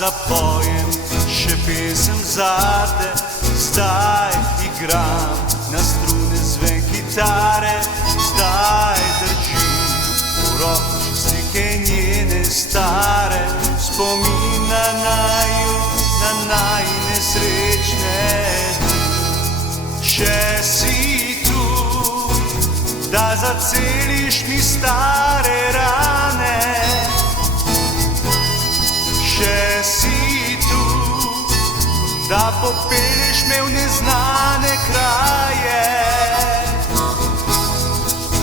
zapojem še pesem zate, zdaj igram na strune zven kitare, zdaj držim v roki slike njene stare, spomina naju na najine srečne dni. Še si tu, da zaceliš mi stare rane, še si tu, da popelješ me v neznane kraje,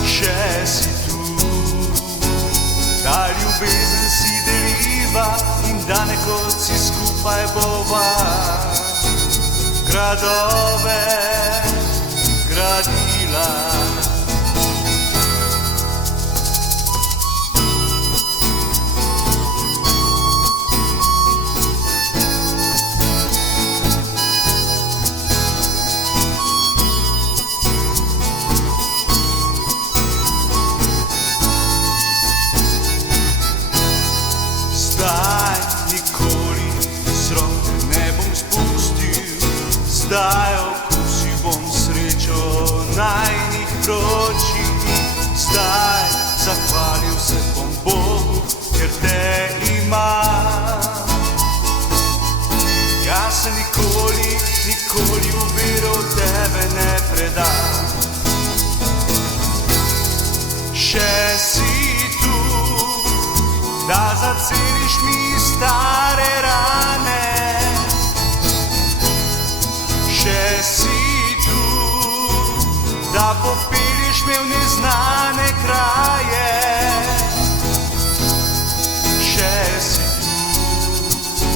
še si tu, da ljubezen si deliva in da nekoč si skupaj bova gradove gradila. Zdaj nikoli z roke ne bom spustil, zdaj okusil bom srečo najinih vročih, zdaj zahvalil se bom Bogu, ker te imam. Jaz se nikoli, nikoli v vero tebe ne predam. Še si tu, da zaceliš mi stare rane, še si tu, da popelješ me v neznane kraje, še si tu,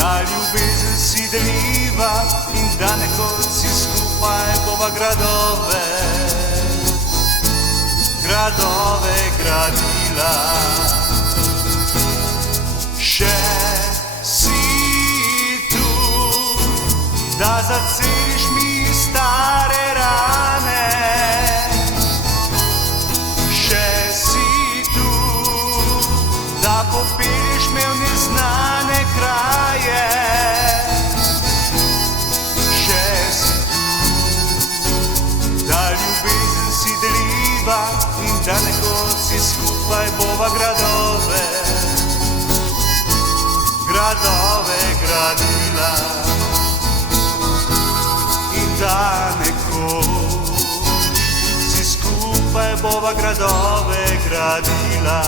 da ljubezen si deliva in da nekoč si skupaj bova gradove gradila. Še si tu, da zaceliš mi stare rane, še si tu, da popelješ me v neznane kraje, še si tu, da ljubezen si deliva in da nekoč si skupaj bova gradove gradila, in da nekoč si skupaj bova gradove gradila.